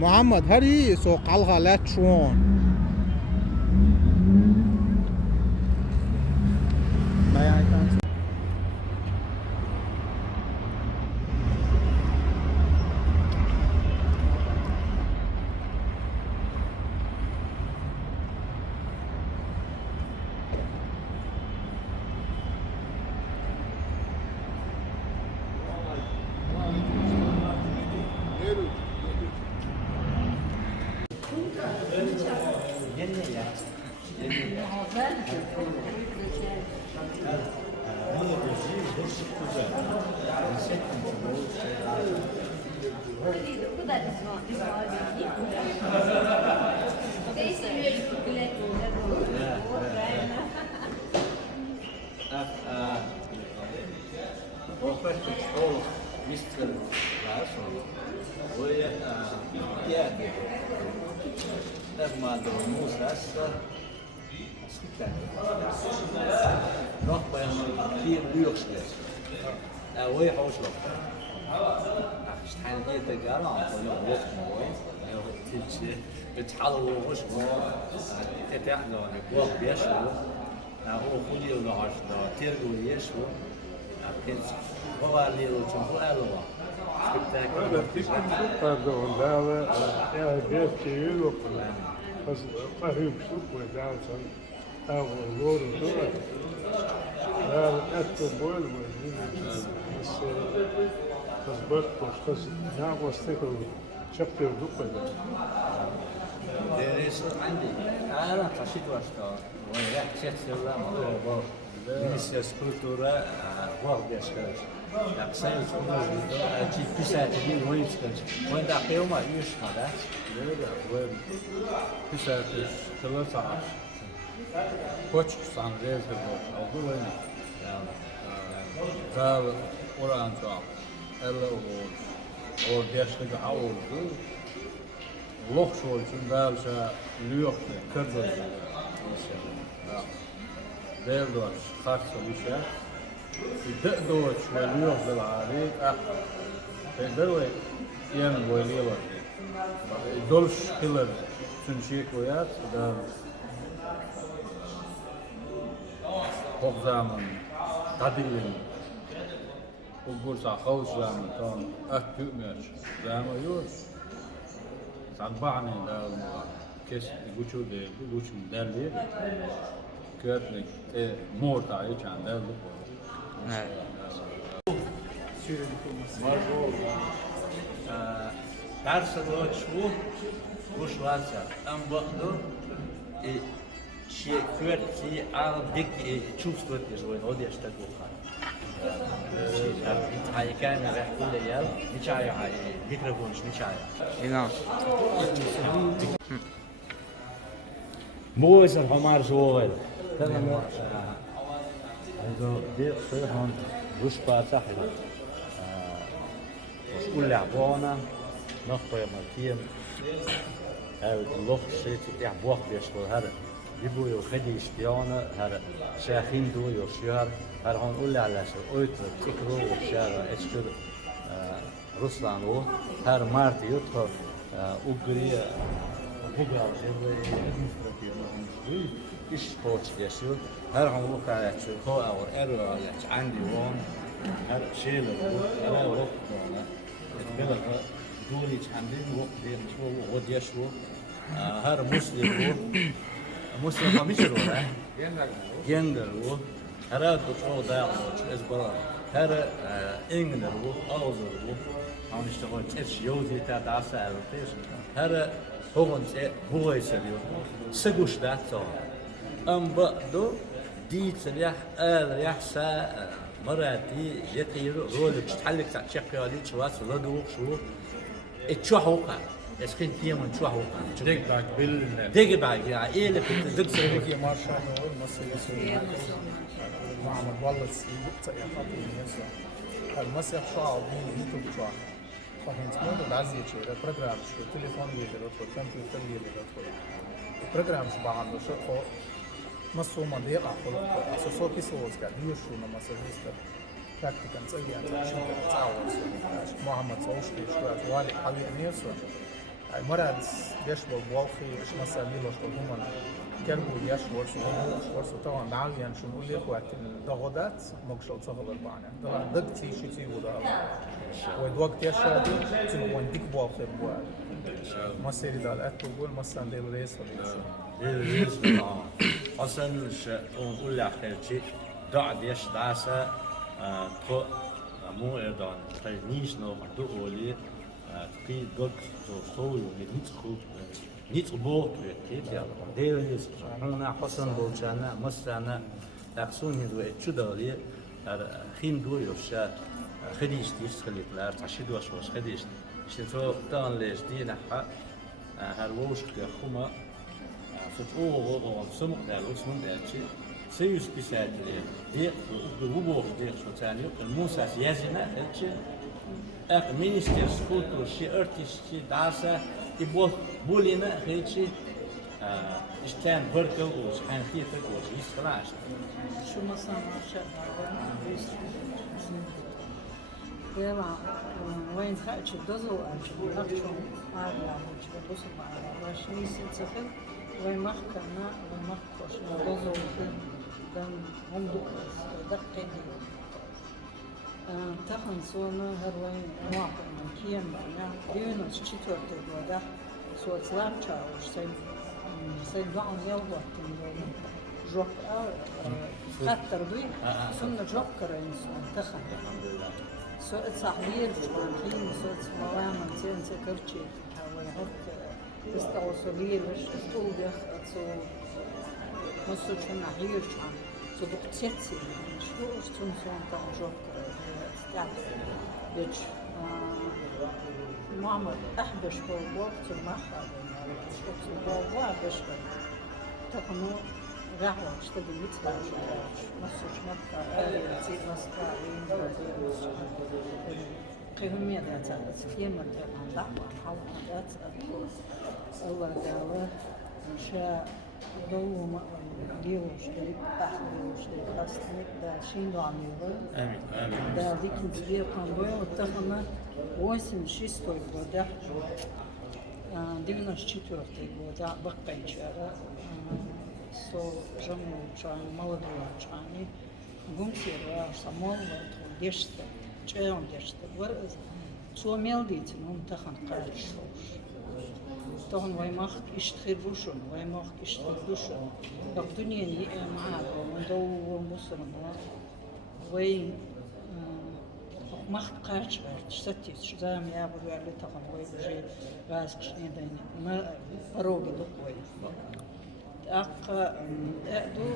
محمد هري سو قلغة لا تشوون ما يعني كان Nog bij een 4 uur slechts. Hoe je houdt nog? Waarschijnlijk hier te gaan, want je wordt mooi. Het hallo was mooi. Het is nog een goed best hoor. Hoe goed je nog als de tergo is hoor. Het is wel heel goed allemaal. Pardon, daar ja, het is heel op. Als je zoekt met daar dan woorden door. Daar het mooi was. Das Bötters, das ja was tegen chapter doepen. Er is عندي أنا قصيت واشتا ورحت شفت سلام أو ministère culturel voir bien ce que la scène se trouve qui puisse être bien loin de ce que moi d'après au moins je suis là Puis ça c'est ça. Koç sanrez oldu ve daha oran çok. Elle o yaşlı avuldu. Loch olsun daha lüyok kırdı. Beldoş karşı bir şey. Doğuş ve lüyok zelari Federal yan boyluyor. Dolş killer çünkü koyar da o zaman tadilin o bursa havuz zaman tam atmıyor. Zaman yok. Sabahne da kes guçu de guçu derli. Kötülük morta için derli. درس داشت و گوش واسه ام وقتو شيء كوير شيء عارف ديك чувствует جو نودي اشتغل خان هاي كان راح كل يوم نشاي هاي ميكروفون نشاي نعم موز الحمار زوال تمام هذا دير صيحون وش باتحل كل لعبانا نخطي مرتين اللوخ شيء يعبوه بيشكل هذا يبوا يخدي اشتيانا هذا شاخين دو يشيار هذا هون قول على شو قلت تكرو وشار اشكر رسلان و هذا مارتي يدخل أجري بقى جبل إيش بوش يشيل هذا هون وقع يشيل هو أو إيرو عندي هون هذا شيء هذا وقت هذا دولي عندي وقت شو ود يشوا هذا مسلم هو مسلم ما مش روح جندر هو هذا دكتور داعش إسبرا هذا إنجلر هو أوزر هو عم يشتغل تش يوزي تاع سعر فيش هذا هو هو يسوي سجوش ده صار بعدو دي تريح ريح ساعة مراتي يطير رولك تحلك تشيك يالي شواس ولدو شو اتشوحوكا اسكن فيه من شوحوكا Dek bak bil. ديجي بعد يا ايه اللي بتدرس يا ما شاء الله مصر يسوي معمد والله يبقى يا خاطر يسوع المسيح شو عظيم يوتيوب شو فهمت مود العزيز شو البروجرام شو تليفون يقدر يدخل كمبيوتر يقدر يدخل البروجرام شو بعمله شو خو مصر ما ضيق خلاص اساسا في صوص قاعد يشو لما سويت براكتيكال زي يعني شو تعاون محمد صوشكي شو والي حبيبي يسوع مرة يشبه الواقي مش مثلا ليلوش هم كربو يشبه شورسو طبعا دعويا شو نقول لك وقت الضغطات مقشل صهر البعنى طبعا ضد تي شو تي وده وقت يشبه تبغى وانتك واقي بوال ما سيري دالات تقول مثلا ديل ريس ليش أصلا نقول لك شيء ضع ديش داسة كو مو إيران ترينيش نو دولي تقي دوك سوي نيت بوت ويكيت يا ديليس هنا حسن بولجانا مسانا أقسون هذو شو دولي خين دو يوشا خديش تيش خليك لا تعشيد واش خديش شتو تان ليش دي نحا هالوش كخما فتوه سمق دال وسمق دال شيء سيوس بيساتلي دي وبوبوخ دي شو تاني الموسى سيازنا هالشي اق مينستر سكولتور شي ارتيست داسا يبوخ بولينا هالشي اشتان بركل وشحن خيتك وش يسخلاش شو مثلا عشان ديلا وين خاتش الدزو أجل نقشون عادي عموش ببص معنا واشني سنسخل وين محكنا وين محكوش الدزو في دم هم دوكس دقين تخن سونا هروين واقع من كيان معنا ديونس چطور تقوده سوى سلام چاوش سين دعم يوضع تنظر جوك خطر دوي سنة جوكر إنسان تخن سوء صحيح جوانحين سوء مواما زين سكرتشي حاول هرك استوصلير وش استوجخ سو نصو شنا حير شان سو دكتيتسي شو استون سون تام جوكر استعد بيج معمر أحبش بوبوك تمخر شو بوبوك بشكر تقنو رحلة اشتغل متلاش نص شمكة تي نصقا قيمة ذات السكيمة تبع دعوة حول ذات الله دعوة شاء دوما ليوش دريك أحليوش دريك أصلي دا شين دو عميوه آمين آمين دا ديك نتبير قنبوي واتخنا واسم شيستوي بودا دينا شتورتي بودا بقين شارع سو جمو چان молодого чани гумсера самол деште чеон деште вар со мелдит нум тахан qarış طبعا ويماخ يشتخربوشون ويماخ يشتخربوشون الدنيا اللي معاه وندور مصر وين ماخ قارش تشتتي زام يا ابو علي طبعا وي بجي راس شنيدين ما روقي دقوي أقدو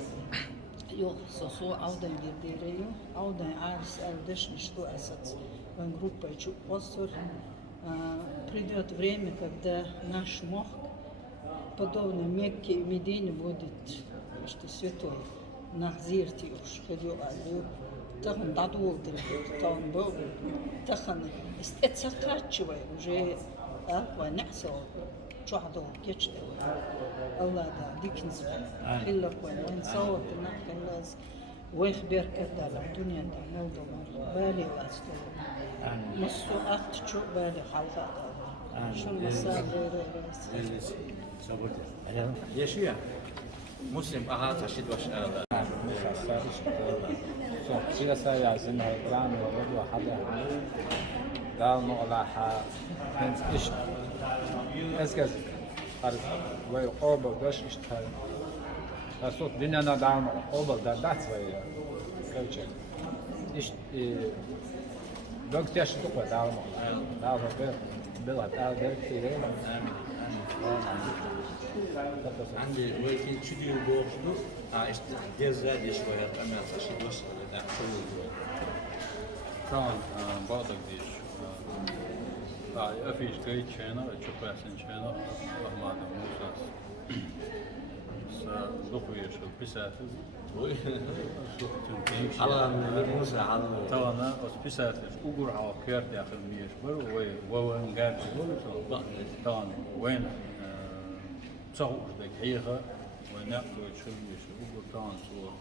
يخصصو عودة جديريو عودة عارس أردش نشتو أساس в группа постер придет время, когда наш мозг, подобно Мекке и Медине, будет что святой. Нахзирти уж ходил алю, тахан дадул дребет, тахан был, тахан истецакачивай уже аква нахсал. شهدوا كيشتوا الله دا ديكنز خلا وين صوت نحكي ويخبر كذا الدنيا دا موضوع بالي واستو مصو أخت شو بالي حلقة شو المسار ليش سبورت يشيا مسلم أهات عشيد وش هذا شوف سيدا سايا عزيزنا هيكرامي وردوا حدا دال مغلاحة هنز إشت اسكز قرص وي قوبل داش اشتغل صوت دنيا دعم قوبل دا داتس وي كوتش ايش دوك تاش تقوى دعم دعم بلا تعال ده كتير عندي ويكين شدي وبوخدو ايش جزادي شوية أما تشيد وش ده شو كان بعضك ديش أفيش جاي شينا أشوف أحسن شينا الله ما موسى سلوكي شو بيساتز على موسى على توانا أس بيساتز أقول على كيرت يا أخي ميش بر وين قاعد توانا وين تصور ذيك حيها ونأكل شو ميش أقول توانا صور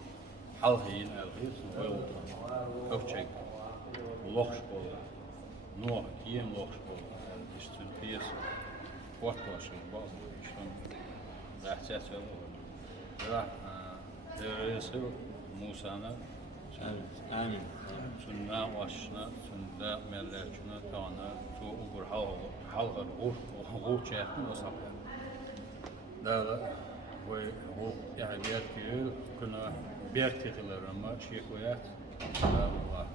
حلهين الغيث وين كوتشيك لوخش بول نوع كيم لوخش بول إيش تنفيس sport başlıyor. Bazı işlem rahçat olur. Ve deresi Musa'na Amin. sunna başına sunna melekçuna tana tu ugur halgar gur çeyakın o sapı. Daha ve bu yahiyat gibi kuna bir tikiler ama şey koyat. Allah.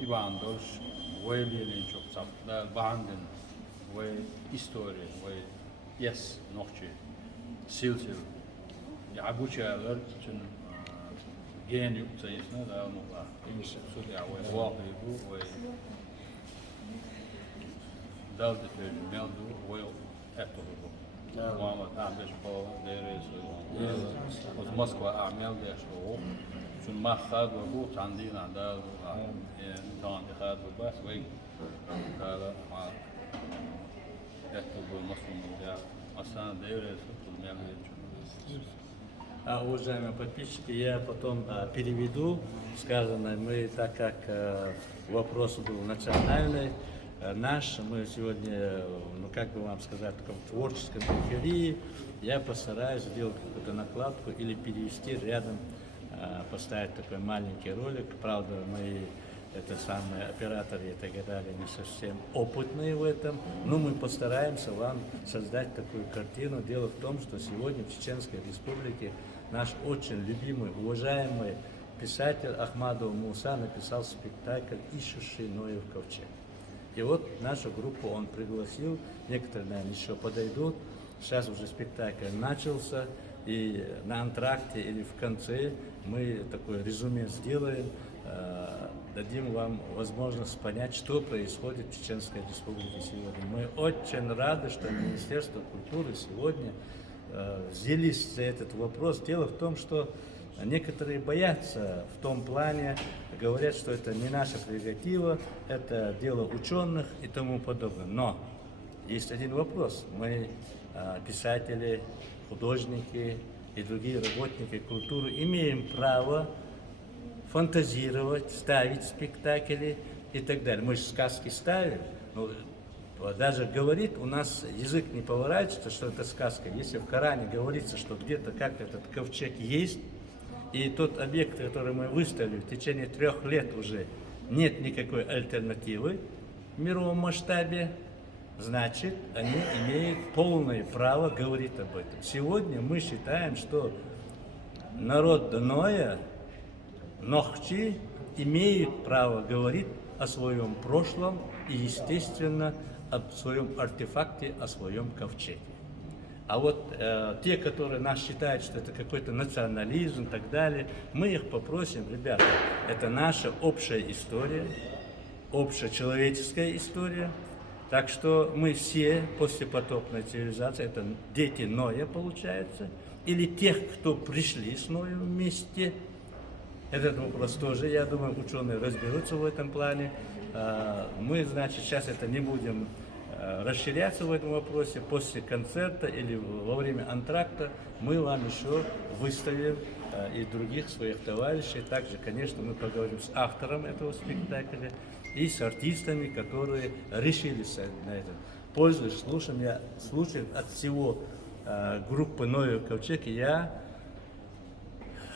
İvan doş ve bilin çok saplar bandın ve histori ve yes nokçu silsil. Ya bu şeyler için gen yok sayısına da Allah. İnşallah ya ve vakı bu ve daldı meldu ve etto bu. Muhammed Ahmed Paul deresi. O Moskva amel de şu. Şun mahsad ve bu tandina da tamam dikkat bu bas ve kala etto bu Moskva ya aslan deresi tutmaya Уважаемые подписчики, я потом переведу сказанное. Мы, так как вопрос был национальный, наш, мы сегодня, ну как бы вам сказать, в таком творческом периферии, я постараюсь сделать какую-то накладку или перевести рядом, поставить такой маленький ролик. Правда, мои это самые операторы и так далее не совсем опытные в этом, но мы постараемся вам создать такую картину. Дело в том, что сегодня в Чеченской Республике наш очень любимый, уважаемый писатель Ахмадов Муса написал спектакль «Ищущий Ноев ковчег». И вот нашу группу он пригласил, некоторые, наверное, еще подойдут. Сейчас уже спектакль начался, и на антракте или в конце мы такое резюме сделаем, дадим вам возможность понять, что происходит в Чеченской Республике сегодня. Мы очень рады, что Министерство культуры сегодня взялись за этот вопрос. Дело в том, что некоторые боятся в том плане, говорят, что это не наша прерогатива, это дело ученых и тому подобное. Но есть один вопрос. Мы, писатели, художники и другие работники культуры, имеем право фантазировать, ставить спектакли и так далее. Мы же сказки ставим, но даже говорит, у нас язык не поворачивается, что это сказка. Если в Коране говорится, что где-то как этот ковчег есть, и тот объект, который мы выставили в течение 3 лет уже, нет никакой альтернативы в мировом масштабе, значит, они имеют полное право говорить об этом. Сегодня мы считаем, что народ Ноя, Нохчи, имеют право говорить о своем прошлом и, естественно, о своем артефакте, о своем ковчеге. А вот те, которые нас считают, что это какой-то национализм и так далее, мы их попросим, ребята, это наша общая история, общечеловеческая история. Так что мы все после потопной цивилизации, это дети Ноя, получается, или тех, кто пришли с Ноем вместе. Этот вопрос тоже, я думаю, ученые разберутся в этом плане. Мы, значит, сейчас это не будем расширяться в этом вопросе. После концерта или во время антракта мы вам еще выставим и других своих товарищей. Также, конечно, мы поговорим с автором этого спектакля и с артистами, которые решились на это. Пользуясь случаем от всего группы Ноев ковчег, я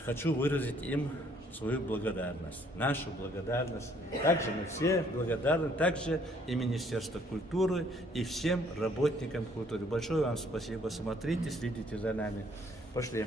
хочу выразить им свою благодарность, нашу благодарность. Также мы все благодарны, также и Министерство культуры, и всем работникам культуры. Большое вам спасибо. Смотрите, следите за нами. Пошли.